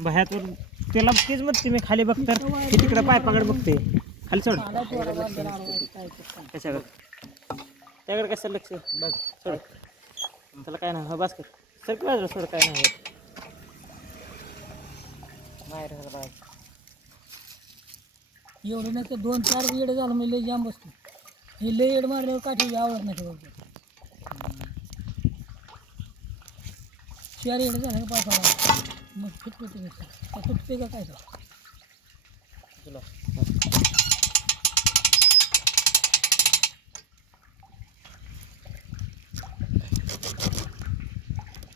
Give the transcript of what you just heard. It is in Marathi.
बाह्यातून त्याला तेच म्हणते मी खाली बघतर की तिकडे पायपाकडे बघते खाली सोड कशाकडे त्याकडे कसं लक्ष बघ सोड त्याला काय नाही बस कर सर काय सोड काय नाही बाहेर एवढं नाही तर 2-4 येड झालं मी लय जाम बसतो हे लय येड मारल्यावर काठी आवडत नाही बरोबर 4 येड झालं का पायपाला मग फिट होते तुटते का काय तुला